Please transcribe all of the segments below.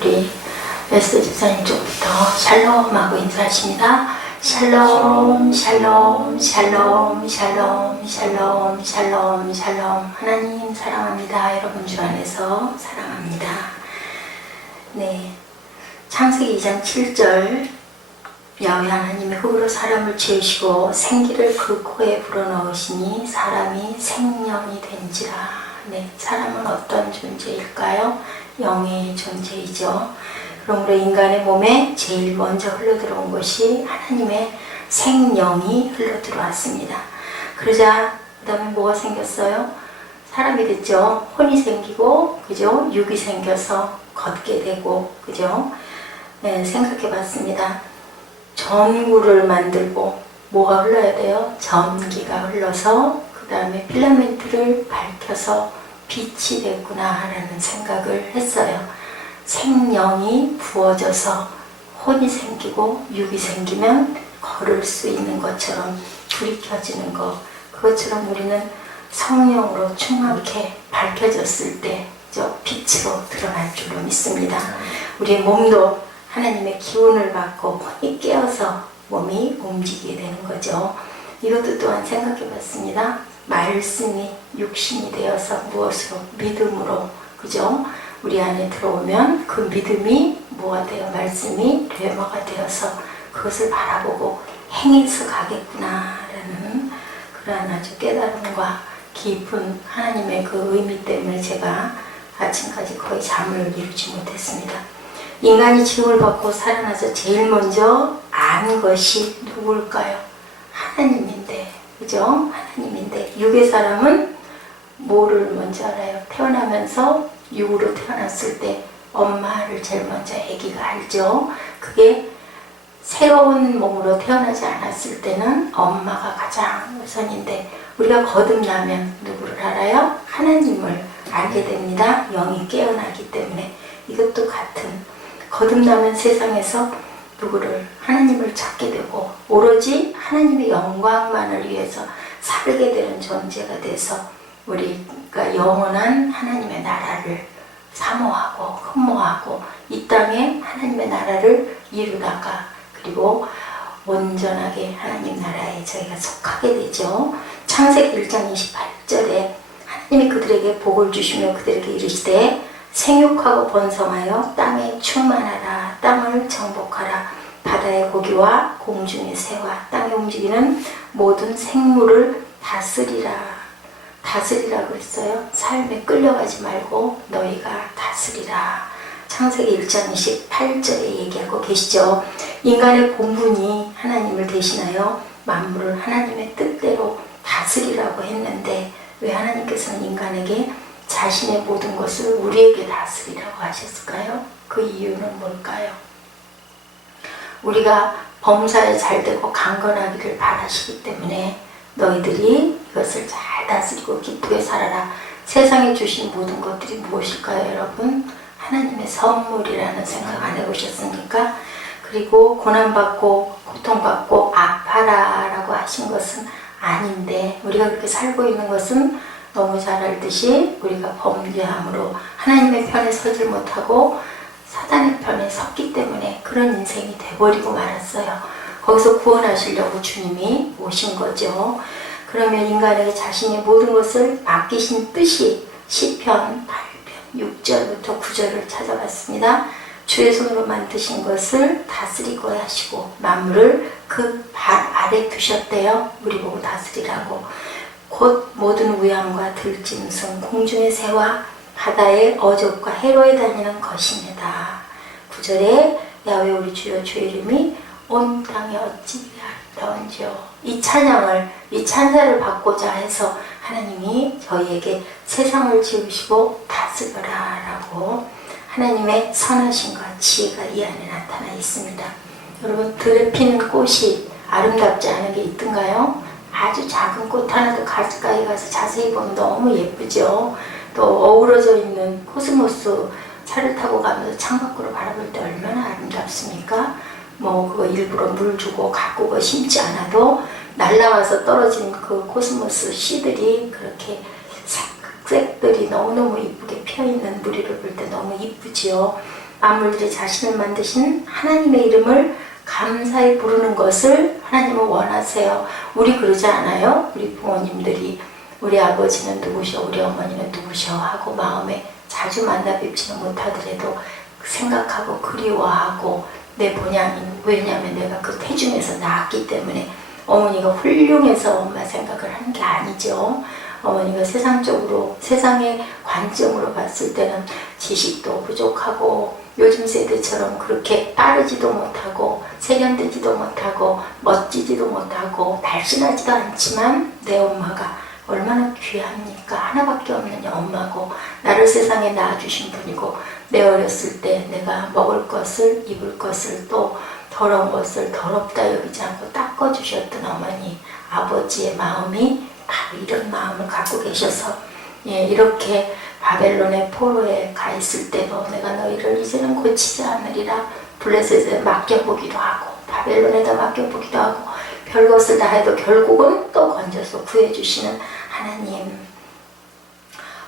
우리 에스더 집사님 쪽부터 샬롬하고 인사하십니다. 샬롬, 샬롬, 샬롬, 샬롬, 샬롬, 샬롬, 샬롬. 하나님 사랑합니다. 여러분 주 안에서 사랑합니다. 네, 창세기 2장 7절 야훼 하나님의 흙으로 사람을 지으시고 생기를 그 코에 불어넣으시니 사람이 생명이 된지라. 네, 사람은 어떤 존재일까요? 영의 존재이죠. 그러므로 인간의 몸에 제일 먼저 흘러들어온 것이 하나님의 생명이 흘러들어왔습니다. 그러자 그 다음에 뭐가 생겼어요? 사람이 됐죠. 혼이 생기고, 그죠? 육이 생겨서 걷게 되고, 그죠? 네, 생각해 봤습니다. 전구를 만들고 뭐가 흘러야 돼요? 전기가 흘러서 그 다음에 필라멘트를 밝혀서 빛이 됐구나 라는 생각을 했어요. 생명이 부어져서 혼이 생기고 육이 생기면 걸을 수 있는 것처럼 불이 켜지는 것, 그것처럼 우리는 성령으로 충만케 밝혀졌을 때 빛으로 드러날 줄로 믿습니다. 우리의 몸도 하나님의 기운을 받고 혼이 깨어서 몸이 움직이게 되는 거죠. 이것도 또한 생각해 봤습니다. 말씀이 육신이 되어서 무엇으로? 믿음으로, 그죠? 우리 안에 들어오면 그 믿음이 뭐가 돼요? 말씀이 뢰마가 되어서 그것을 바라보고 행해서 가겠구나라는 그러한 아주 깨달음과 깊은 하나님의 그 의미 때문에 제가 아침까지 거의 잠을 이루지 못했습니다. 인간이 지음을 받고 살아나서 제일 먼저 안 것이 누굴까요? 하나님인데, 그죠? 하나님인데, 육의 사람은 뭐를 먼저 알아요? 태어나면서 육으로 태어났을 때 엄마를 제일 먼저 아기가 알죠. 그게 새로운 몸으로 태어나지 않았을 때는 엄마가 가장 우선인데, 우리가 거듭나면 누구를 알아요? 하나님을 알게 됩니다. 영이 깨어나기 때문에. 이것도 같은, 거듭나면 세상에서 누구를? 하나님을 찾게 되고 오로지 하나님의 영광만을 위해서 살게 되는 존재가 돼서 우리가 영원한 하나님의 나라를 사모하고 흠모하고 이 땅에 하나님의 나라를 이루다가 그리고 온전하게 하나님 나라에 저희가 속하게 되죠. 창세기 1장 28절에 하나님이 그들에게 복을 주시며 그들에게 이르시되 생육하고 번성하여 땅에 충만하라. 땅을 정복하라. 바다의 고기와 공중의 새와 땅에 움직이는 모든 생물을 다스리라. 다스리라 그랬어요. 삶에 끌려가지 말고 너희가 다스리라. 창세기 1장 28절에 얘기하고 계시죠. 인간의 본분이 하나님을 대신하여 만물을 하나님의 뜻대로 다스리라고 했는데 왜 하나님께서는 인간에게 자신의 모든 것을 우리에게 다스리라고 하셨을까요? 그 이유는 뭘까요? 우리가 범사에 잘되고 강건하기를 바라시기 때문에 너희들이 이것을 잘 다스리고 기쁘게 살아라. 세상에 주신 모든 것들이 무엇일까요, 여러분? 하나님의 선물이라는 생각 안 해보셨습니까? 그리고 고난받고 고통받고 아파라 라고 하신 것은 아닌데 우리가 그렇게 살고 있는 것은 너무 잘 알듯이 우리가 범죄함으로 하나님의 편에 서지 못하고 사단의 편에 섰기 때문에 그런 인생이 돼버리고 말았어요. 거기서 구원하시려고 주님이 오신 거죠. 그러면 인간에게 자신의 모든 것을 맡기신 뜻이 시편 8편 6절부터 9절을 찾아봤습니다. 주의 손으로 만드신 것을 다스리고 하시고 만물을 그 발 아래 두셨대요. 우리 보고 다스리라고. 곧 모든 우양과 들짐승 공중의 새와 바다의 어족과 해로에 다니는 것이니라. 9절에 야훼 우리 주여 주의 이름이 온 땅에 어찌 아름다운지요. 이 찬양을 이 찬사를 받고자 해서 하나님이 저희에게 세상을 지으시고 다스려라 라고 하나님의 선하심과 지혜가 이 안에 나타나 있습니다. 여러분 들에 피는 꽃이 아름답지 않은 게 있던가요? 아주 작은 꽃 하나도 가까이 가서 자세히 보면 너무 예쁘죠. 또 어우러져 있는 코스모스 차를 타고 가면서 창밖으로 바라볼 때 얼마나 아름답습니까? 뭐 그거 일부러 물 주고 가꾸고 심지 않아도 날라와서 떨어진 그 코스모스 씨들이 그렇게 색들이 너무너무 이쁘게 펴있는 무리를 볼 때 너무 이쁘지요. 만물들이 자신을 만드신 하나님의 이름을 감사히 부르는 것을 하나님은 원하세요. 우리 그러지 않아요? 우리 부모님들이 우리 아버지는 누구셔, 우리 어머니는 누구셔 하고 마음에 자주 만나 뵙지는 못하더라도 생각하고 그리워하고 내 본향인, 왜냐하면 내가 그 태중에서 낳았기 때문에. 어머니가 훌륭해서 엄마 생각을 하는 게 아니죠. 어머니가 세상적으로, 세상의 관점으로 봤을 때는 지식도 부족하고 요즘 세대처럼 그렇게 빠르지도 못하고 세련되지도 못하고 멋지지도 못하고 날씬하지도 않지만 내 엄마가 얼마나 귀합니까? 하나밖에 없는 엄마고 나를 세상에 낳아주신 분이고 내 어렸을 때 내가 먹을 것을 입을 것을 또 더러운 것을 더럽다 여기지 않고 닦아주셨던 어머니, 아버지의 마음이 바로 이런 마음을 갖고 계셔서 이렇게 바벨론의 포로에 가 있을 때도 내가 너희를 이제는 고치지 않으리라 블레셋에 맡겨보기도 하고 바벨론에다 맡겨보기도 하고 별것을 다 해도 결국은 또 건져서 구해주시는 하나님.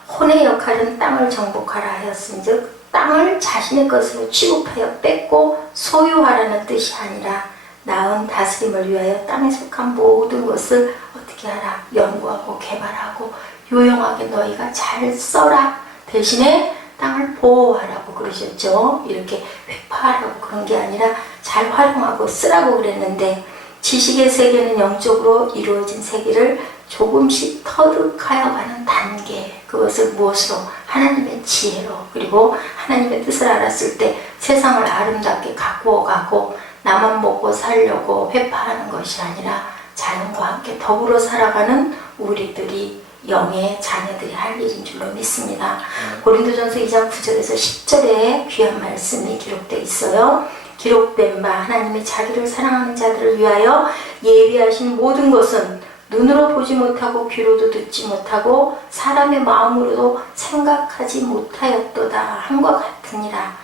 혼의 역할은 땅을 정복하라 하였은즉 땅을 자신의 것으로 취급하여 뺏고 소유하라는 뜻이 아니라 나은 다스림을 위하여 땅에 속한 모든 것을 어떻게 하라? 연구하고 개발하고 요용하게 너희가 잘 써라. 대신에 땅을 보호하라고 그러셨죠. 이렇게 회파하라고 그런 게 아니라 잘 활용하고 쓰라고 그랬는데 지식의 세계는 영적으로 이루어진 세계를 조금씩 터득하여 가는 단계, 그것을 무엇으로? 하나님의 지혜로, 그리고 하나님의 뜻을 알았을 때 세상을 아름답게 가꾸어 가고 나만 먹고 살려고 회파하는 것이 아니라 자연과 함께 더불어 살아가는 우리들이 영의 자녀들이 할 일인 줄로 믿습니다. 고린도전서 2장 9절에서 10절에 귀한 말씀이 기록되어 있어요. 기록된 바 하나님이 자기를 사랑하는 자들을 위하여 예비하신 모든 것은 눈으로 보지 못하고 귀로도 듣지 못하고 사람의 마음으로도 생각하지 못하였도다 한것 같으니라.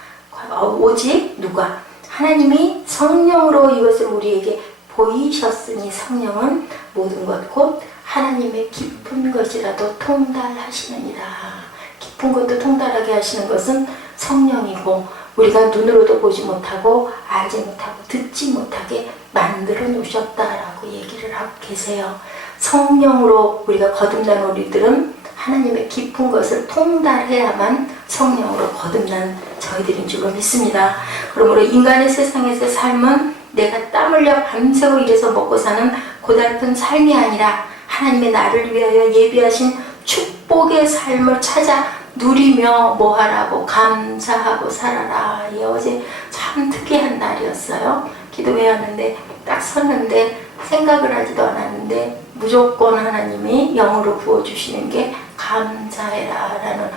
오직 누가? 하나님이 성령으로 이것을 우리에게 보이셨으니 성령은 모든 것 곧 하나님의 깊은 것이라도 통달하시느니라. 깊은 것도 통달하게 하시는 것은 성령이고 우리가 눈으로도 보지 못하고 알지 못하고 듣지 못하게 만들어 놓으셨다라고 얘기를 하고 계세요. 성령으로 우리가 거듭난 우리들은 하나님의 깊은 것을 통달해야만 성령으로 거듭난 저희들인 줄로 믿습니다. 그러므로 인간의 세상에서의 삶은 내가 땀 흘려 밤새고 일해서 먹고 사는 고달픈 삶이 아니라 하나님의 나를 위하여 예비하신 축복의 삶을 찾아 누리며 뭐하라고? 감사하고 살아라. 어제 참 특이한 날이었어요. 기도회 하는데 딱 섰는데 생각을 하지도 않았는데 무조건 하나님이 영으로 부어주시는 게 감사해라 라는,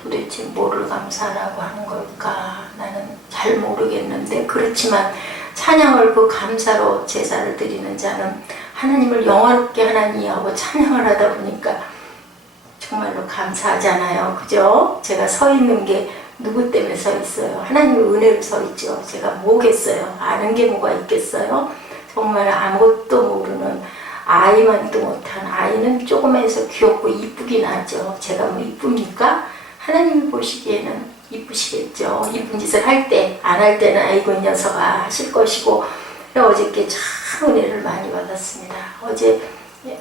도대체 뭐를 감사하라고 하는 걸까? 나는 잘 모르겠는데 그렇지만 찬양을 그 감사로 제사를 드리는 자는 하나님을 영화롭게 하나님하고 찬양을 하다 보니까 정말로 감사하잖아요. 그죠? 제가 서 있는 게 누구 때문에 서 있어요? 하나님의 은혜로 서 있죠. 제가 뭐겠어요? 아는 게 뭐가 있겠어요? 정말 아무것도 모르는 아이만도 못한 아이는 조그매서 귀엽고 이쁘긴 하죠. 제가 뭐 이쁩니까? 하나님이 보시기에는 이쁘시겠죠. 이쁜 짓을 할 때, 안 할 때는 아이고 이 녀석아 하실 것이고. 어저께 참 은혜를 많이 받았습니다. 어제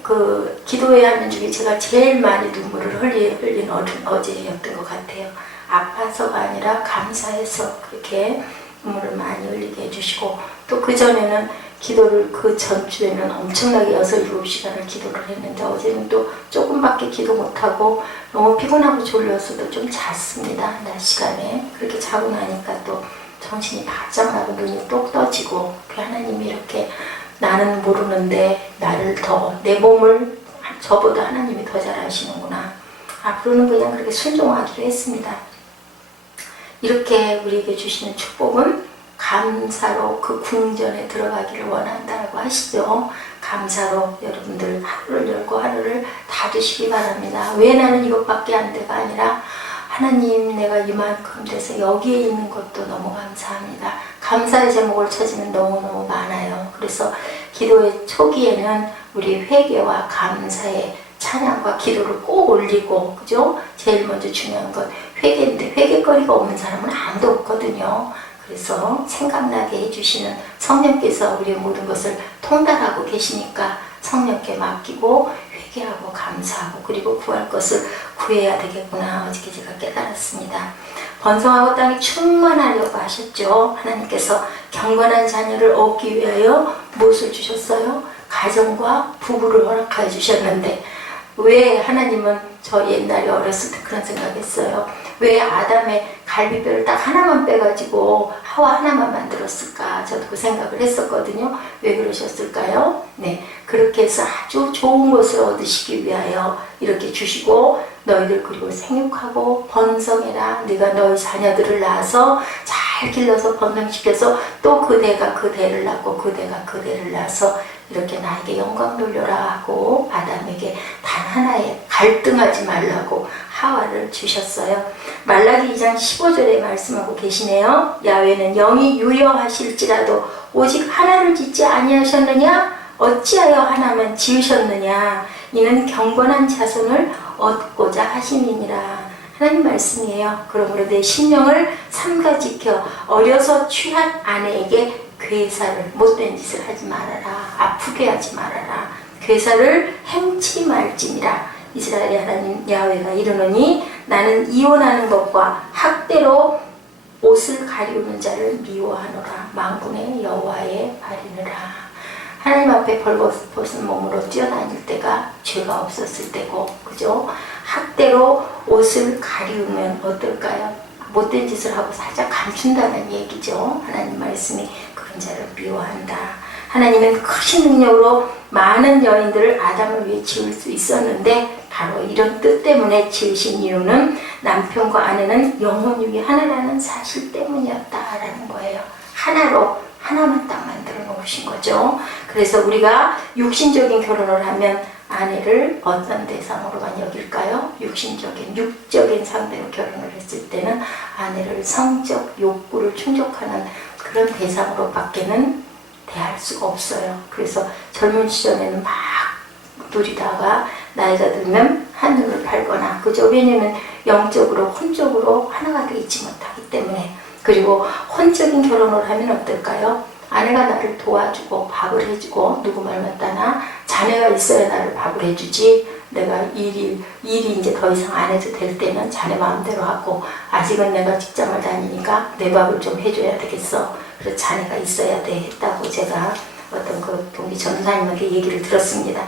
그 기도회 하는 중에 제가 제일 많이 눈물을 흘린 어제였던 것 같아요. 아파서가 아니라 감사해서 그렇게 눈물을 많이 흘리게 해주시고, 또 그전에는 기도를 그 전주에는 엄청나게 6, 7시간을 기도를 했는데 어제는 또 조금밖에 기도 못하고 너무 피곤하고 졸려서도 좀 잤습니다. 낮 시간에. 그렇게 자고 나니까 또 정신이 바짝 나고 눈이 똑 떠지고, 그 하나님이 이렇게 나는 모르는데 나를 더, 내 몸을 저보다 하나님이 더 잘 아시는구나. 앞으로는 그냥 그렇게 순종하기로 했습니다. 이렇게 우리에게 주시는 축복은 감사로 그 궁전에 들어가기를 원한다고 하시죠. 감사로 여러분들 하루를 열고 하루를 닫으시기 바랍니다. 왜 나는 이것밖에 안 돼가 아니라 하나님 내가 이만큼 돼서 여기에 있는 것도 너무 감사합니다. 감사의 제목을 찾으면 너무너무 많아요. 그래서 기도의 초기에는 우리 회개와 감사의 찬양과 기도를 꼭 올리고, 그죠? 제일 먼저 중요한 건 회개인데 회개거리가 없는 사람은 양도 없거든요. 그래서 생각나게 해주시는 성령께서 우리의 모든 것을 통달하고 계시니까 성령께 맡기고 회개하고 감사하고 그리고 구할 것을 구해야 되겠구나. 어저께 제가 깨달았습니다. 번성하고 땅이 충만하려고 하셨죠. 하나님께서 경건한 자녀를 얻기 위하여 무엇을 주셨어요? 가정과 부부를 허락하여 주셨는데 왜 하나님은 저 옛날에 어렸을 때 그런 생각했어요. 왜 아담의 갈비뼈를 딱 하나만 빼가지고 하와 하나만 만들었을까? 저도 그 생각을 했었거든요. 왜 그러셨을까요? 네, 그렇게 해서 아주 좋은 것을 얻으시기 위하여 이렇게 주시고 너희들 그리고 생육하고 번성해라. 네가 너희 자녀들을 낳아서 잘 길러서 번성시켜서 또 그 대가 그 대를 낳고 그 대가 그 대를 낳아서 이렇게 나에게 영광 돌려라 하고 아담에게 단 하나의 갈등하지 말라고 하와를 주셨어요. 말라기 2장 15절에 말씀하고 계시네요. 야훼는 영이 유여하실지라도 오직 하나를 짓지 아니하셨느냐? 어찌하여 하나만 지으셨느냐? 이는 경건한 자손을 얻고자 하심이니라. 하나님 말씀이에요. 그러므로 내 심령을 삼가 지켜 어려서 취한 아내에게 괴사를 못된 짓을 하지 말아라. 아프게 하지 말아라. 괴사를 행치 말지니라. 이스라엘의 하나님 야훼가 이르노니 나는 이혼하는 것과 학대로 옷을 가리우는 자를 미워하노라. 만군의 여호와의 발이느라. 하나님 앞에 벌거벗은 몸으로 뛰어다닐 때가 죄가 없었을 때고, 그죠? 학대로 옷을 가리우면 어떨까요? 못된 짓을 하고 살짝 감춘다는 얘기죠. 하나님 말씀이 그런 자를 미워한다. 하나님은 크신 능력으로 많은 여인들을 아담을 위해 지을 수 있었는데 바로 이런 뜻 때문에 지으신 이유는 남편과 아내는 영혼육이 하나라는 사실 때문이었다라는 거예요. 하나로 하나만 딱 만들어 놓으신 거죠. 그래서 우리가 육신적인 결혼을 하면 아내를 어떤 대상으로만 여길까요? 육적인 상대로 결혼을 했을 때는 아내를 성적 욕구를 충족하는 그런 대상으로 밖에는 대할 수가 없어요. 그래서 젊은 시절에는 막 누리다가 나이가 들면 하늘을 팔거나, 그죠? 왜냐면 영적으로 혼적으로 하나가 되어 있지 못하기 때문에. 그리고 혼적인 결혼을 하면 어떨까요? 아내가 나를 도와주고 밥을 해주고, 누구 말 맞다나 자네가 있어야 나를 밥을 해주지, 내가 일이 이제 더 이상 안 해도 될 때는 자네 마음대로 하고, 아직은 내가 직장을 다니니까 내 밥을 좀 해줘야 되겠어. 그래서 자네가 있어야 돼 했다고 제가 어떤 그 동기 전도사님에게 얘기를 들었습니다.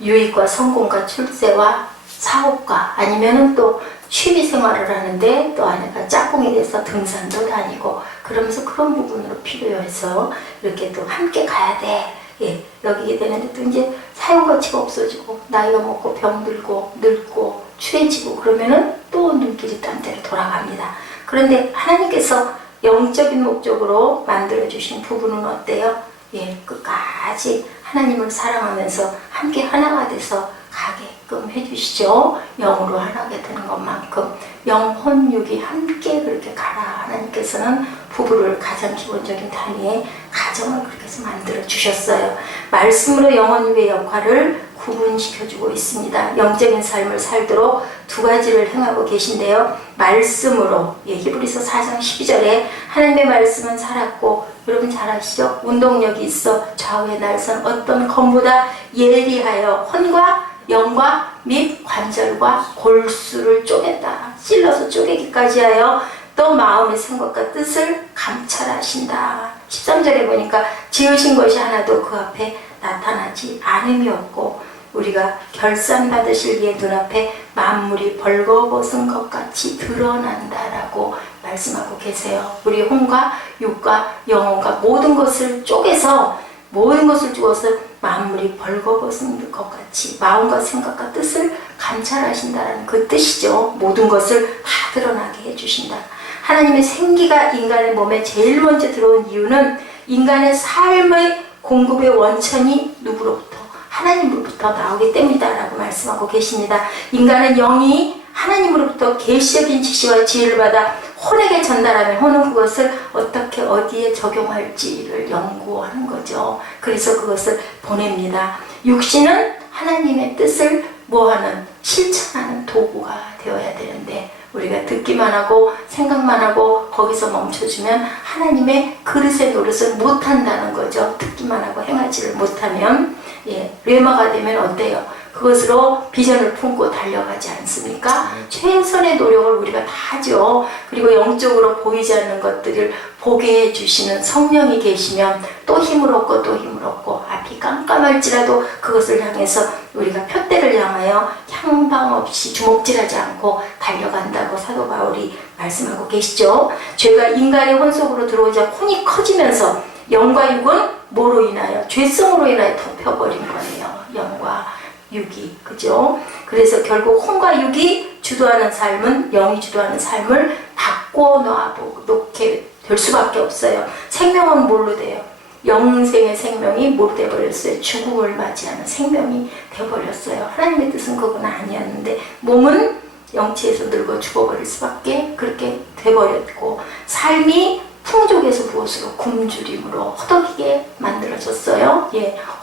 유익과 성공과 출세와 사업과 아니면은 또 취미 생활을 하는데 또 아내가 짝꿍이 돼서 등산도 다니고 그러면서 그런 부분으로 필요해서 이렇게 또 함께 가야 돼. 예, 여기게 되는데 또 이제 사용가치가 없어지고 나이가 먹고 병들고 늙고 추해지고 그러면은 또 눈길이 딴 데로 돌아갑니다. 그런데 하나님께서 영적인 목적으로 만들어주신 부부는 어때요? 예, 끝까지 하나님을 사랑하면서 함께 하나가 돼서 가게끔 해주시죠. 영으로 하나가 되는 것만큼 영혼육이 함께 그렇게 가라. 하나님께서는 부부를 가장 기본적인 단위의 가정을 그렇게 해서 만들어 주셨어요. 말씀으로 영혼육의 역할을 구분시켜주고 있습니다. 영적인 삶을 살도록 두 가지를 행하고 계신데요. 말씀으로, 예, 히브리서 4장 12절에 하나님의 말씀은 살았고, 여러분 잘 아시죠? 운동력이 있어 좌우의 날선 어떤 검보다 예리하여 혼과 영과 및 관절과 골수를 쪼갠다. 찔러서 쪼개기까지 하여 또 마음의 생각과 뜻을 감찰하신다. 13절에 보니까 지으신 것이 하나도 그 앞에 나타나지 않음이 없고 우리가 결산받으실 이의 눈앞에 만물이 벌거벗은 것 같이 드러난다라고 말씀하고 계세요. 우리 혼과 육과 영혼과 모든 것을 쪼개서 모든 것을 주어서 만물이 벌거벗은 것 같이 마음과 생각과 뜻을 감찰하신다라는 그 뜻이죠. 모든 것을 다 드러나게 해주신다. 하나님의 생기가 인간의 몸에 제일 먼저 들어온 이유는 인간의 삶의 공급의 원천이 누구로부터? 하나님으로부터 나오기 때문이다라고 말씀하고 계십니다. 인간은 영이 하나님으로부터 계시적인 지시와 지혜를 받아 혼에게 전달하면 혼은 그것을 어떻게 어디에 적용할지를 연구하는 거죠. 그래서 그것을 보냅니다. 육신은 하나님의 뜻을 뭐하는 실천하는 도구가 되어야 되는데 우리가 듣기만 하고 생각만 하고 거기서 멈춰주면 하나님의 그릇의 노릇을 못한다는 거죠. 듣기만 하고 행하지를 못하면. 뇌마가 되면 어때요? 그것으로 비전을 품고 달려가지 않습니까? 최선의 노력을 우리가 다 하죠. 그리고 영적으로 보이지 않는 것들을 보게 해주시는 성령이 계시면 또 힘을 얻고 또 힘을 얻고 앞이 깜깜할지라도 그것을 향해서 우리가 표대를 향하여 향방 없이 주먹질하지 않고 달려간다고 사도 바울이 말씀하고 계시죠. 죄가 인간의 혼 속으로 들어오자 혼이 커지면서 영과 육은 뭐로 인하여? 죄성으로 인하여 덮여버린 거예요. 영과 육이. 그죠? 그래서 결국 혼과 육이 주도하는 삶은, 영이 주도하는 삶을 바꿔놓게 될 수밖에 없어요. 생명은 뭘로 돼요? 영생의 생명이 뭘 돼버렸어요? 죽음을 맞이하는 생명이 돼버렸어요. 하나님의 뜻은 그건 아니었는데 몸은 영체에서 늙어 죽어버릴 수밖에 그렇게 돼버렸고, 삶이 풍족에서 무엇으로? 굶주림으로 허덕이게 만들어졌어요.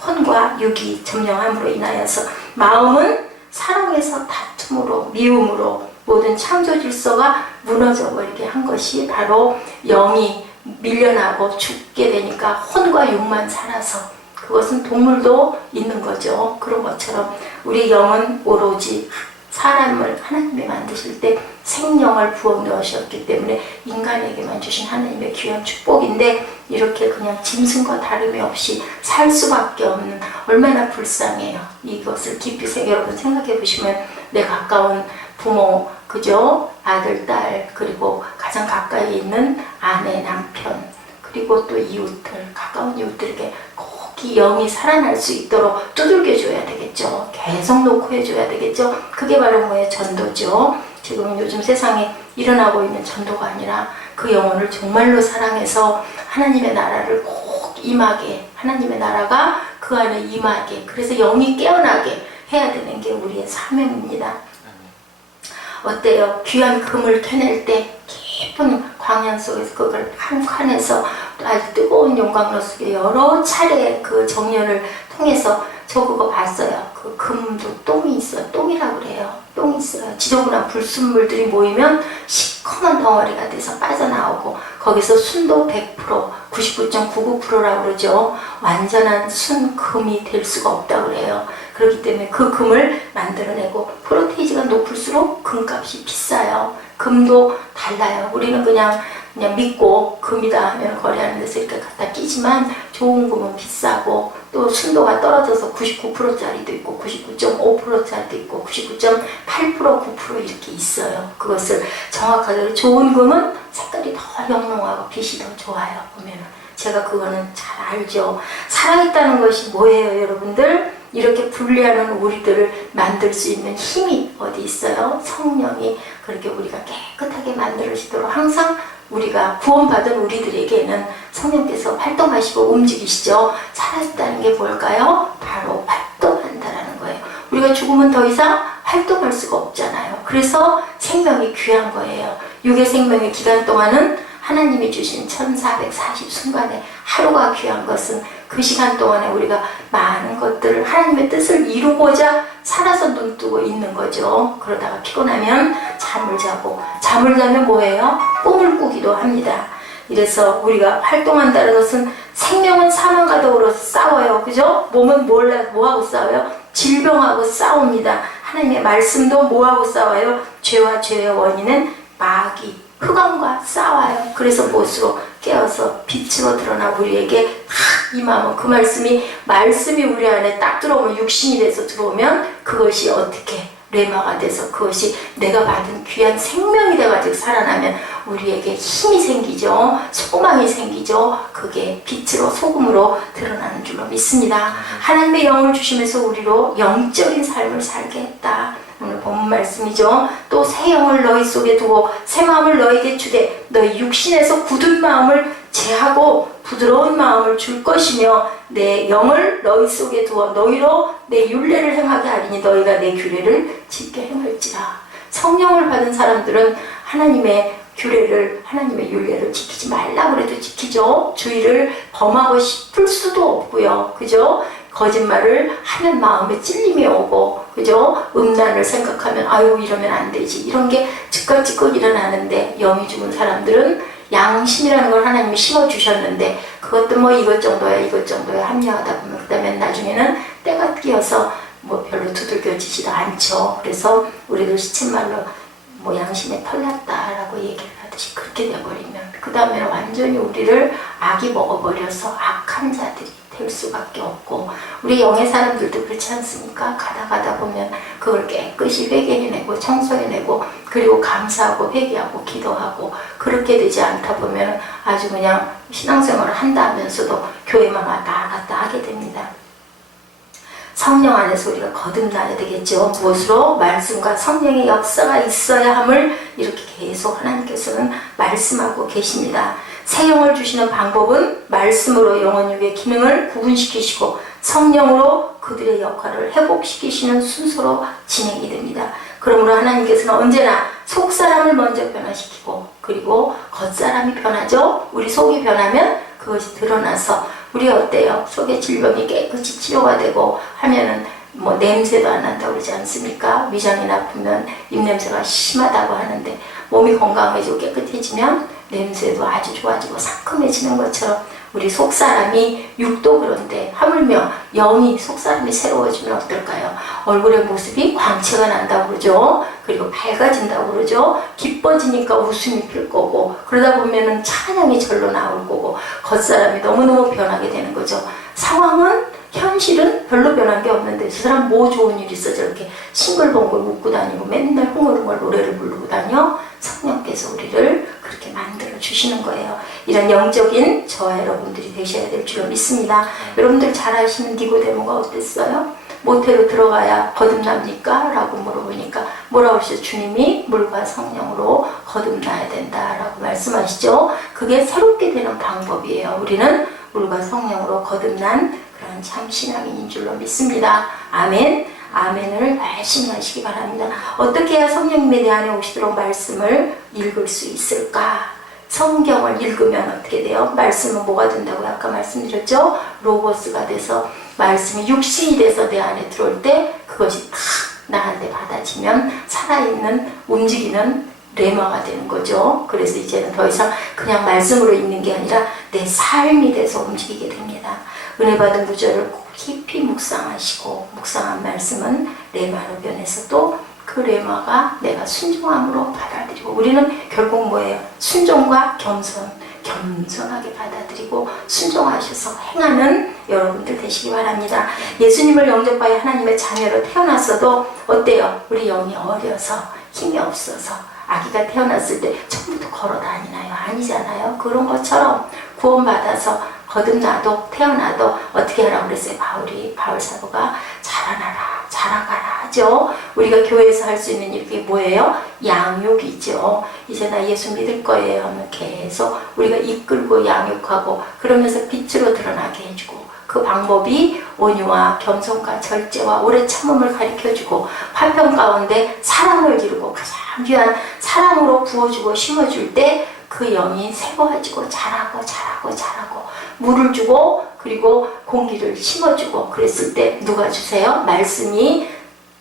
혼과 육이 점령함으로 인하여서 마음은 사랑에서 다툼으로, 미움으로 모든 창조 질서가 무너져 버리게 한 것이 바로 영이 밀려나고 죽게 되니까 혼과 육만 살아서, 그것은 동물도 있는 거죠. 그런 것처럼 우리 영은 오로지 사람을 하나님이 만드실 때 생명을 부어 넣으셨기 때문에 인간에게만 주신 하나님의 귀한 축복인데, 이렇게 그냥 짐승과 다름이 없이 살 수밖에 없는, 얼마나 불쌍해요. 이것을 깊이 여러분 생각해 보시면, 내 가까운 부모, 그죠? 아들, 딸, 그리고 가장 가까이 있는 아내, 남편, 그리고 또 이웃들, 가까운 이웃들에게 꼭 이 영이 살아날 수 있도록 두들겨 줘야 되겠죠. 계속 놓고 해줘야 되겠죠. 그게 바로 뭐예요? 전도죠. 지금 요즘 세상에 일어나고 있는 전도가 아니라 그 영혼을 정말로 사랑해서 하나님의 나라를 꼭 임하게, 하나님의 나라가 그 안에 임하게, 그래서 영이 깨어나게 해야 되는 게 우리의 사명입니다. 어때요? 귀한 금을 캐낼 때 깊은 광야 속에서 그걸 한 칸에서 아주 뜨거운 용광로 속에 여러 차례 그 정열을 통해서, 저 그거 봤어요. 그 금도 똥이 있어요. 똥이라고 그래요. 똥이 있어요. 지저분한 불순물들이 모이면 시커먼 덩어리가 돼서 빠져나오고, 거기서 순도 100%, 99.99%라고 그러죠. 완전한 순금이 될 수가 없다고 그래요. 그렇기 때문에 그 금을 만들어내고, 프로테이지가 높을수록 금값이 비싸요. 금도 달라요. 우리는 그냥 믿고 금이다 하면 거래하는 데서 이렇게 갖다 끼지만, 좋은 금은 비싸고 또 순도가 떨어져서 99%짜리도 있고 99.5%짜리도 있고 99.8%, 9% 이렇게 있어요. 그것을 정확하게, 좋은 금은 색깔이 더 영롱하고 빛이 더 좋아요. 보면은 제가 그거는 잘 알죠. 살아있다는 것이 뭐예요, 여러분들? 이렇게 분리하는 우리들을 만들 수 있는 힘이 어디 있어요? 성령이 그렇게 우리가 깨끗하게 만들어지도록 항상 우리가 구원받은 우리들에게는 성령께서 활동하시고 움직이시죠. 살아있다는 게 뭘까요? 바로 활동한다라는 거예요. 우리가 죽으면 더 이상 활동할 수가 없잖아요. 그래서 생명이 귀한 거예요. 육의 생명의 기간 동안은 하나님이 주신 1440 순간에 하루가 귀한 것은, 그 시간 동안에 우리가 많은 것들을, 하나님의 뜻을 이루고자 살아서 눈뜨고 있는 거죠. 그러다가 피곤하면 잠을 자고, 잠을 자면 뭐예요? 꿈을 꾸기도 합니다. 이래서 우리가 활동한다는 것은, 생명은 사망과 더불어 싸워요. 그죠? 몸은 뭐하고 싸워요? 질병하고 싸웁니다. 하나님의 말씀도 뭐하고 싸워요? 죄와 죄의 원인은 마귀, 흑암과 싸워요. 그래서 무엇으로? 깨어서 빛으로 드러나 우리에게 탁 임하면, 그 말씀이 우리 안에 딱 들어오면, 육신이 돼서 들어오면 그것이 어떻게 레마가 돼서, 그것이 내가 받은 귀한 생명이 돼가지고 살아나면 우리에게 힘이 생기죠. 소망이 생기죠. 그게 빛으로, 소금으로 드러나는 줄로 믿습니다. 하나님의 영을 주시면서 우리로 영적인 삶을 살게 했다. 오늘 본문 말씀이죠. 또 새 영을 너희 속에 두고 새 마음을 너희에게 주되 너희 육신에서 굳은 마음을 제하고 부드러운 마음을 줄 것이며, 내 영을 너희 속에 두어 너희로 내 율례를 행하게 하리니 너희가 내 규례를 지켜 행할지라. 성령을 받은 사람들은 하나님의 규례를, 하나님의 율례를 지키지 말라고 해도 지키죠. 주의를 범하고 싶을 수도 없고요. 그죠? 거짓말을 하면 마음에 찔림이 오고, 그죠? 음란을 생각하면 아유 이러면 안 되지, 이런 게 즉각즉각 일어나는데, 영이 죽은 사람들은 양심이라는 걸 하나님이 심어주셨는데 그것도 뭐 이것 정도야 이것 정도야 합리화하다 보면 그 다음에 나중에는 때가 끼어서 뭐 별로 두들겨지지도 않죠. 그래서 우리들 시쳇말로 뭐 양심에 털났다라고 얘기를 하듯이 그렇게 돼버리면 그 다음에는 완전히 우리를 악이 먹어버려서 악한 자들이 될 수밖에 없고, 우리 영의 사람들도 그렇지 않습니까? 가다 보면 그걸 깨끗이 회개해내고 청소해내고 그리고 감사하고 회개하고 기도하고, 그렇게 되지 않다 보면 아주 그냥 신앙생활을 한다면서도 교회만 왔다 갔다 하게 됩니다. 성령 안에서 우리가 거듭나야 되겠죠. 무엇으로? 말씀과 성령의 역사가 있어야 함을 이렇게 계속 하나님께서는 말씀하고 계십니다. 새 영을 주시는 방법은 말씀으로 영혼육의 기능을 구분시키시고 성령으로 그들의 역할을 회복시키시는 순서로 진행이 됩니다. 그러므로 하나님께서는 언제나 속사람을 먼저 변화시키고 그리고 겉사람이 변하죠. 우리 속이 변하면 그것이 드러나서 우리 어때요? 속의 질병이 깨끗이 치료가 되고 하면은 뭐 냄새도 안 난다고 그러지 않습니까? 위장이 나쁘면 입냄새가 심하다고 하는데 몸이 건강해지고 깨끗해지면 냄새도 아주 좋아지고 상큼해지는 것처럼 우리 속사람이 육도 그런데 하물며 영이 속사람이 새로워지면 어떨까요? 얼굴의 모습이 광채가 난다고 그러죠. 그리고 밝아진다고 그러죠. 기뻐지니까 웃음이 필 거고 그러다 보면은 찬양이 절로 나올 거고 겉사람이 너무너무 변하게 되는 거죠. 상황은 현실은 별로 변한 게 없는데 저 사람 뭐 좋은 일 있어 저렇게 싱글벙글 웃고 다니고 맨날 흥얼흥얼 노래를 부르고 다녀? 성령께서 우리를 그렇게 만들어 주시는 거예요. 이런 영적인 저와 여러분들이 되셔야 될 줄로 믿습니다. 여러분들 잘 아시는 니고데모가 어땠어요? 모태로 들어가야 거듭납니까? 라고 물어보니까 뭐라고 하시죠? 주님이 물과 성령으로 거듭나야 된다 라고 말씀하시죠. 그게 새롭게 되는 방법이에요. 우리는 물과 성령으로 거듭난 그런 참 신앙인인 줄로 믿습니다. 아멘. 아멘을 열심히 하시기 바랍니다. 어떻게 해야 성령님의 내 안에 오시도록 말씀을 읽을 수 있을까? 성경을 읽으면 어떻게 돼요? 말씀은 뭐가 된다고 아까 말씀드렸죠? 로고스가 돼서 말씀이 육신이 돼서 내 안에 들어올 때 그것이 탁 나한테 받아지면 살아있는 움직이는 레마가 되는 거죠. 그래서 이제는 더 이상 그냥 말씀으로 읽는 게 아니라 내 삶이 돼서 움직이게 됩니다. 은혜 받은 구절을 깊이 묵상하시고 묵상한 말씀은 레마로 변해서도 그 레마가 내가 순종함으로 받아들이고 우리는 결국 뭐예요? 순종과 겸손하게 받아들이고 순종하셔서 행하는 여러분들 되시기 바랍니다. 예수님을 영접하여 하나님의 자녀로 태어났어도 어때요? 우리 영이 어려서 힘이 없어서 아기가 태어났을 때 처음부터 걸어 다니나요? 아니잖아요. 그런 것처럼 구원받아서 거듭나도 태어나도 어떻게 하라고 그랬어요? 바울 사도가 자라가라 하죠. 우리가 교회에서 할 수 있는 일이 뭐예요? 양육이죠. 이제 나 예수 믿을 거예요 하면 계속 우리가 이끌고 양육하고 그러면서 빛으로 드러나게 해주고 그 방법이 온유와 겸손과 절제와 오래 참음을 가르쳐주고 화평 가운데 사랑을 기르고 가장 귀한 사랑으로 부어주고 심어줄 때 그 영이 새로워지고 자라고 물을 주고 그리고 공기를 심어주고 그랬을 때 누가 주세요? 말씀이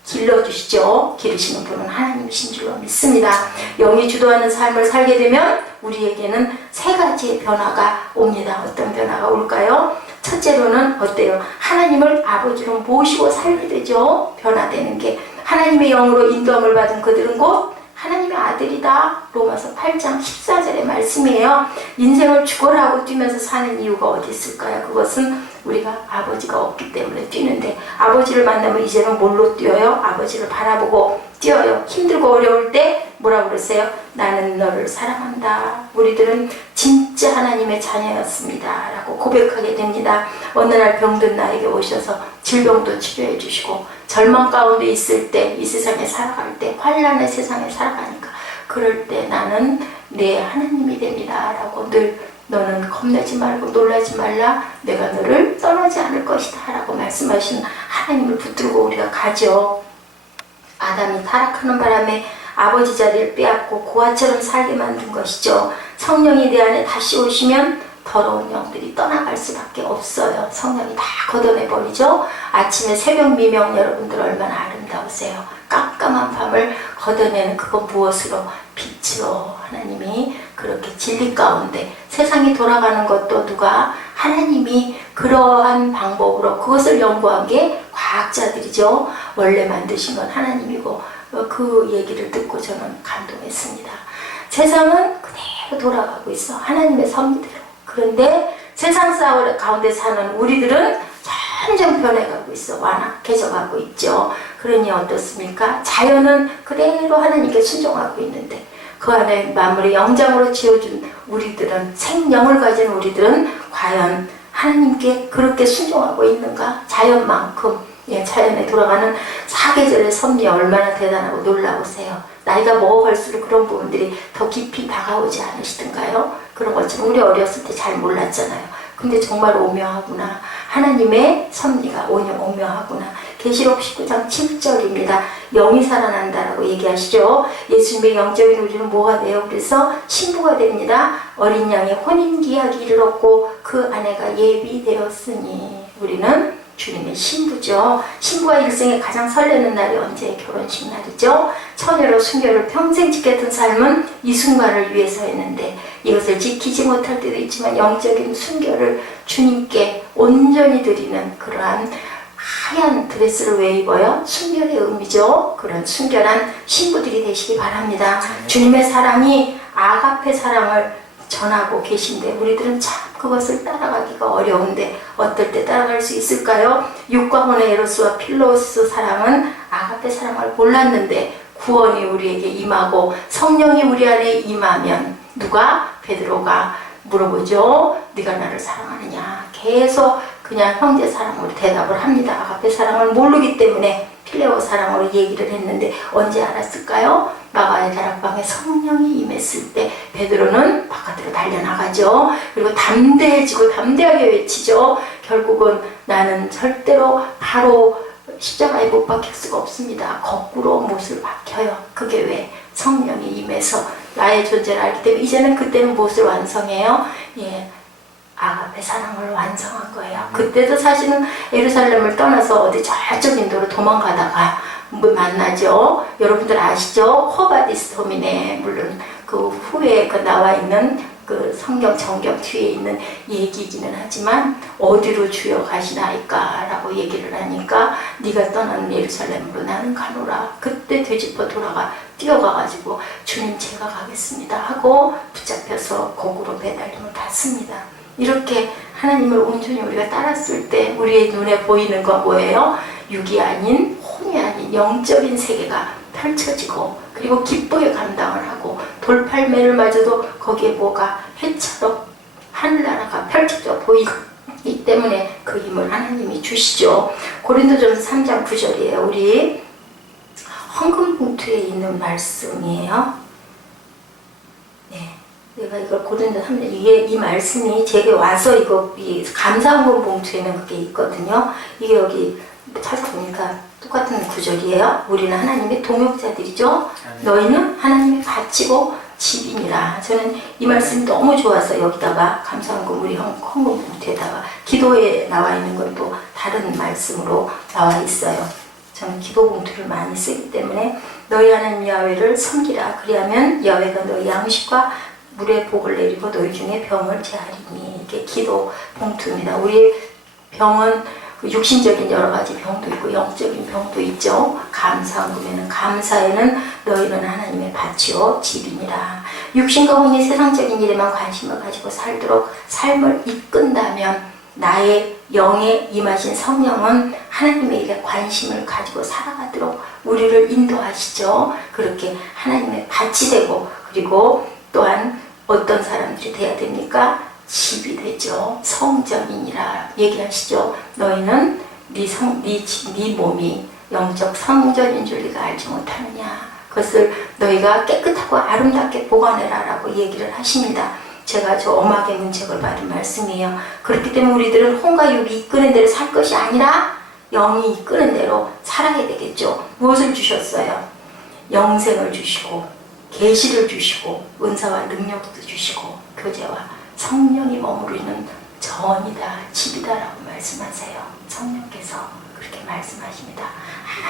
길러주시죠. 기르시는 분은 하나님이신 줄로 믿습니다. 영이 주도하는 삶을 살게 되면 우리에게는 세 가지의 변화가 옵니다. 어떤 변화가 올까요? 첫째로는 어때요? 하나님을 아버지로 모시고 살게 되죠. 변화되는 게 하나님의 영으로 인도함을 받은 그들은 곧 하나님의 아들이다. 로마서 8장 14절의 말씀이에요. 인생을 죽어라고 뛰면서 사는 이유가 어디 있을까요? 그것은 우리가 아버지가 없기 때문에 뛰는데 아버지를 만나면 이제는 뭘로 뛰어요? 아버지를 바라보고 뛰어요. 힘들고 어려울 때 뭐라고 그랬어요? 나는 너를 사랑한다. 우리들은 진짜 하나님의 자녀였습니다. 라고 고백하게 됩니다. 어느 날 병든 나에게 오셔서 질병도 치료해 주시고 절망 가운데 있을 때 이 세상에 살아갈 때 환난의 세상에 살아가니까 그럴 때 나는 내 하나님이 됩니다. 라고 늘 너는 겁내지 말고 놀라지 말라. 내가 너를 떠나지 않을 것이다. 라고 말씀하신 하나님을 붙들고 우리가 가죠. 아담이 타락하는 바람에 아버지 자리를 빼앗고 고아처럼 살게 만든 것이죠. 성령이 내 안에 다시 오시면 더러운 영들이 떠나갈 수밖에 없어요. 성령이 다 걷어내버리죠. 아침에 새벽 미명 여러분들 얼마나 아름다우세요. 깜깜한 밤을 걷어내는 그건 무엇으로? 빛으로. 하나님이 그렇게 진리 가운데 세상이 돌아가는 것도 누가? 하나님이 그러한 방법으로 그것을 연구한 게 과학자들이죠. 원래 만드신 건 하나님이고 그 얘기를 듣고 저는 감동했습니다. 세상은 그대로 돌아가고 있어. 하나님의 섭리대로. 그런데 세상 싸움 가운데 사는 우리들은 점점 변해가고 있어. 완악해져가고 있죠. 그러니 어떻습니까? 자연은 그대로 하나님께 순종하고 있는데 그 안에 만물의 영장으로 지어준 우리들은, 생명을 가진 우리들은 과연 하나님께 그렇게 순종하고 있는가? 자연만큼, 자연에 돌아가는 사계절의 섭리 얼마나 대단하고 놀라우세요. 나이가 먹어갈수록 그런 부분들이 더 깊이 다가오지 않으시던가요? 그런 것처럼 우리 어렸을 때 잘 몰랐잖아요. 근데 정말 오묘하구나. 하나님의 섭리가 오묘하구나. 계시록 19장 7절입니다. 영이 살아난다라고 얘기하시죠. 예수님의 영적인 우주는 뭐가 돼요? 그래서 신부가 됩니다. 어린 양의 혼인기약이 이르렀고 그 아내가 예비되었으니 우리는 주님의 신부죠. 신부가 일생에 가장 설레는 날이 언제? 결혼식 날이죠. 처녀로 순결을 평생 지켰던 삶은 이 순간을 위해서였는데 이것을 지키지 못할 때도 있지만 영적인 순결을 주님께 온전히 드리는 그러한 하얀 드레스를 왜 입어요? 순결의 의미죠. 그런 순결한 신부들이 되시기 바랍니다. 주님의 사랑이 아가페 사랑을 전하고 계신데 우리들은 참 그것을 따라가기가 어려운데 어떨 때 따라갈 수 있을까요? 육과 혼의 에로스와 필로스 사랑은 아가페 사랑을 몰랐는데 구원이 우리에게 임하고 성령이 우리 안에 임하면 누가? 베드로가 물어보죠. 네가 나를 사랑하느냐? 계속 그냥 형제 사랑으로 대답을 합니다. 아가페 사랑을 모르기 때문에 필레오 사랑으로 얘기를 했는데 언제 알았을까요? 마가의 다락방에 성령이 임했을 때 베드로는 바깥으로 달려나가죠. 그리고 담대해지고 담대하게 외치죠. 결국은 나는 절대로 바로 십자가에 못 박힐 수가 없습니다. 거꾸로 못을 박혀요. 그게 왜? 성령이 임해서 나의 존재를 알기 때문에 이제는 그때는 무엇을 완성해요? 아가페 사랑을 완성한 거예요. 그때도 사실은 예루살렘을 떠나서 어디 저쪽 인도로 도망가다가 만나죠. 여러분들 아시죠? 코바디스토미네. 물론 그 후에 그 나와 있는 그 성경 정경 뒤에 있는 얘기이기는 하지만 어디로 주여 가시나이까 라고 얘기를 하니까 네가 떠나는 예루살렘으로 나는 가노라. 그때 되짚어 돌아가 뛰어가가지고 주님 제가 가겠습니다 하고 붙잡혀서 거꾸로 배달림을 받습니다. 이렇게 하나님을 온전히 우리가 따랐을 때 우리의 눈에 보이는 건 뭐예요? 육이 아닌 혼이 아닌 영적인 세계가 펼쳐지고 그리고 기쁘게 감당을 하고 돌팔매를 맞아도 거기에 뭐가 해처럼 하늘나라가 펼쳐져 보이기 때문에 그 힘을 하나님이 주시죠. 고린도전서 3장 9절이에요. 우리 헌금 봉투에 있는 말씀이에요. 네. 내가 이걸 고린도 3장 이 말씀이 제게 와서 이 감사헌금 봉투에는 그게 있거든요. 이게 여기 찾아보니까 똑같은 구절이에요. 우리는 하나님의 동역자들이죠. 너희는 하나님의 바치고 집이니라. 저는 이 말씀이 너무 좋아서 여기다가 감사헌금 우리 헌금 봉투에다가 기도에 나와 있는 건 또 다른 말씀으로 나와 있어요. 저는 기도 봉투를 많이 쓰기 때문에 너희 하나님 야훼를 섬기라. 그리하면 야훼가 너희 양식과 물의 복을 내리고 너희 중에 병을 제하리니. 이게 기도 봉투입니다. 우리 병은 육신적인 여러 가지 병도 있고 영적인 병도 있죠. 감사헌금에는 감사에는 너희는 하나님의 밭이요 집이니라. 육신과 혼이 세상적인 일에만 관심을 가지고 살도록 삶을 이끈다면 나의 영에 임하신 성령은 하나님의 일에 관심을 가지고 살아가도록 우리를 인도하시죠. 그렇게 하나님의 밭이 되고 그리고 또한 어떤 사람들이 돼야 됩니까? 집이 되죠. 성전이니라 얘기하시죠. 너희는 네 몸이 영적 성전인 줄 네가 알지 못하느냐. 그것을 너희가 깨끗하고 아름답게 보관해라 라고 얘기를 하십니다. 제가 저 엄하게 문책을 받은 말씀이에요. 그렇기 때문에 우리들은 혼과 육이 이끄는 대로 살 것이 아니라 영이 이끄는 대로 살아야 되겠죠. 무엇을 주셨어요? 영생을 주시고 계시를 주시고 은사와 능력도 주시고 교제와 성령이 머무르는 전이다, 집이다라고 말씀하세요. 성령께서 그렇게 말씀하십니다.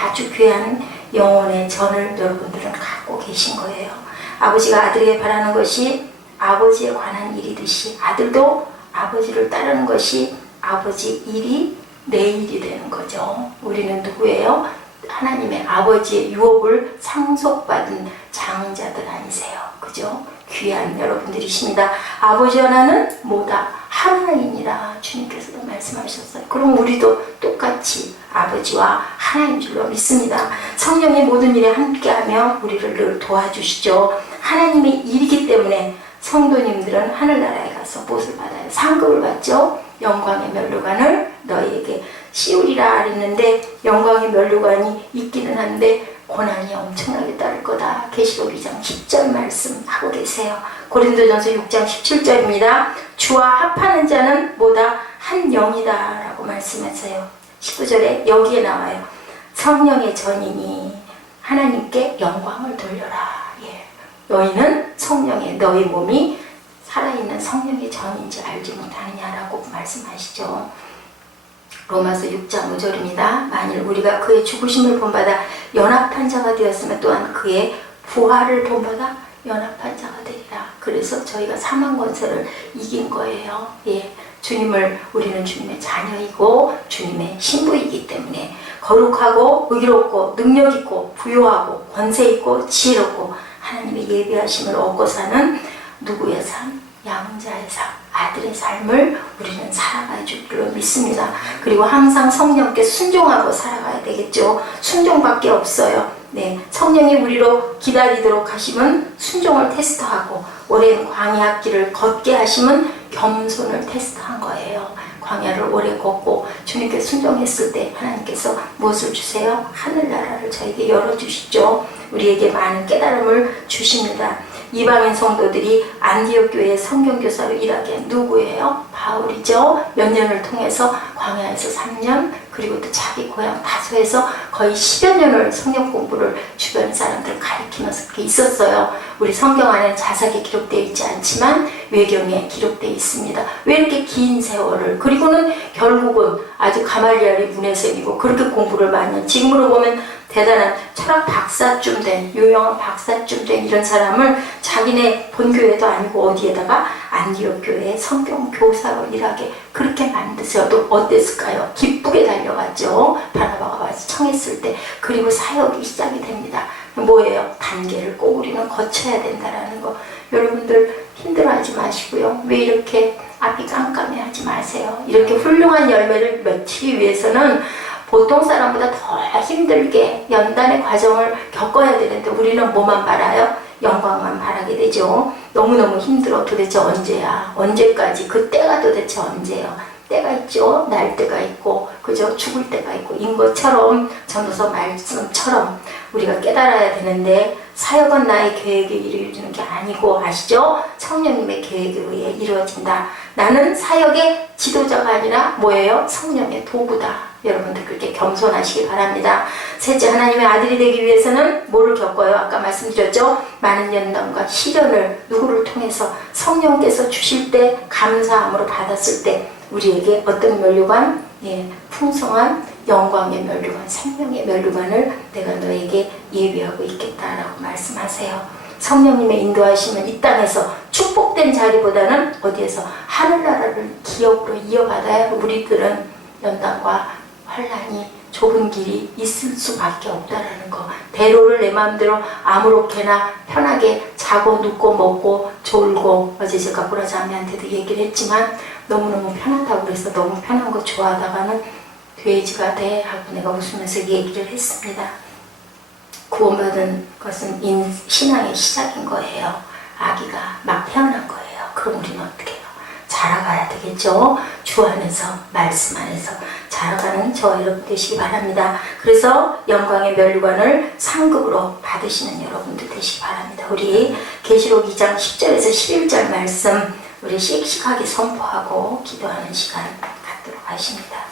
아주 귀한 영혼의 전을 여러분들은 갖고 계신 거예요. 아버지가 아들에게 바라는 것이 아버지에 관한 일이듯이 아들도 아버지를 따르는 것이 아버지 일이 내 일이 되는 거죠. 우리는 누구예요? 하나님의 아버지의 유업을 상속받은 장자들 아니세요. 그죠? 귀한 여러분들이십니다. 아버지 하나는 뭐다? 하나이니라 주님께서도 말씀하셨어요. 그럼 우리도 똑같이 아버지와 하나인 줄로 믿습니다. 성령의 모든 일에 함께하며 우리를 늘 도와주시죠. 하나님의 일이기 때문에 성도님들은 하늘나라에 가서 무엇을 받아요? 상급을 받죠. 영광의 면류관을 너희에게 씌우리라 했는데 영광의 면류관이 있기는 한데 고난이 엄청나게 따를 거다. 계시록 2장 10절 말씀하고 계세요. 고린도전서 6장 17절입니다. 주와 합하는 자는 뭐다? 한 영이다 라고 말씀하세요. 19절에 여기에 나와요. 성령의 전이니 하나님께 영광을 돌려라. 예. 너희는 성령의 너희 몸이 살아있는 성령의 전인지 알지 못하느냐라고 말씀하시죠. 로마서 6장 5절입니다. 만일 우리가 그의 죽으심을 본받아 연합한 자가 되었으면 또한 그의 부활을 본받아 연합한 자가 되리라. 그래서 저희가 사망 권세를 이긴 거예요. 예, 우리는 주님의 자녀이고 주님의 신부이기 때문에 거룩하고 의롭고 능력있고 부요하고 권세있고 지혜롭고 하나님의 예비하심을 얻고 사는 누구의 삶? 양자의 삶, 아들의 삶을 우리는 살아가야 줄 줄로 믿습니다. 그리고 항상 성령께 순종하고 살아가야 되겠죠. 순종밖에 없어요. 네, 성령이 우리로 기다리도록 하시면 순종을 테스트하고 오랜 광야 길을 걷게 하시면 겸손을 테스트한 거예요. 광야를 오래 걷고 주님께 순종했을 때 하나님께서 무엇을 주세요? 하늘나라를 저에게 열어주시죠. 우리에게 많은 깨달음을 주십니다. 이방인 성도들이 안디옥 교회의 성경교사로 일하게 한 누구예요? 바울이죠. 몇 년을 통해서 광야에서 3년 그리고 또 자기 고향 다소에서 거의 10여 년을 성경 공부를 주변 사람들 가르치면서 그렇게 있었어요. 우리 성경 안에는 자세하게 기록되어 있지 않지만 외경에 기록되어 있습니다. 왜 이렇게 긴 세월을 그리고는 결국은 아주 가말리엘의 문해생이고 그렇게 공부를 많이 한 지금으로 보면 대단한 철학 박사쯤 된 유명한 박사쯤 된 이런 사람을 자기네 본교회도 아니고 어디에다가 안디옥 교회의 성경 교사로 일하게 그렇게 만드셔도 어땠을까요? 기쁘게 달려갔죠. 바나바가 와서 청했을 때. 그리고 사역이 시작이 됩니다. 뭐예요? 단계를 꼭 우리는 거쳐야 된다라는 거. 여러분들 힘들어하지 마시고요. 왜 이렇게 앞이 깜깜해하지 마세요. 이렇게 훌륭한 열매를 맺기 위해서는 보통 사람보다 더 힘들게 연단의 과정을 겪어야 되는데 우리는 뭐만 바라요? 영광만 바라게 되죠. 너무너무 힘들어. 도대체 언제야? 언제까지? 그 때가 도대체 언제예요? 때가 있죠. 날 때가 있고 그죠? 죽을 때가 있고 인 것처럼 전도서 말씀처럼 우리가 깨달아야 되는데 사역은 나의 계획에 이루어지는 게 아니고 아시죠? 성령님의 계획에 의해 이루어진다. 나는 사역의 지도자가 아니라 뭐예요? 성령의 도구다. 여러분들 그렇게 겸손하시기 바랍니다. 셋째, 하나님의 아들이 되기 위해서는 뭐를 겪어요? 아까 말씀드렸죠? 많은 연단과 시련을 누구를 통해서 성령께서 주실 때 감사함으로 받았을 때 우리에게 어떤 면류관? 예, 풍성한 영광의 면류관, 생명의 면류관을 내가 너에게 예비하고 있겠다라고 말씀하세요. 성령님의 인도하시면 이 땅에서 축복된 자리보다는 어디에서 하늘나라를 기업으로 이어받아야 우리들은 연단과 환란이 좁은 길이 있을 수밖에 없다라는 거. 대로를 내 마음대로 아무렇게나 편하게 자고 눕고 먹고 졸고 어제 제가 보라자매한테도 얘기를 했지만 너무너무 편하다고 그래서 너무 편한 거 좋아하다가는 돼지가 돼 하고 내가 웃으면서 얘기를 했습니다. 구원받은 것은 신앙의 시작인 거예요. 아기가 막 태어난 거예요. 그럼 우리는 어떻게 해요? 자라가야 되겠죠. 주 안에서 말씀 안에서 자라가는 저와 여러분 되시기 바랍니다. 그래서 영광의 면류관을 상급으로 받으시는 여러분들 되시기 바랍니다. 우리 계시록 2장 10절에서 11절 말씀 우리 씩씩하게 선포하고 기도하는 시간 갖도록 하십니다.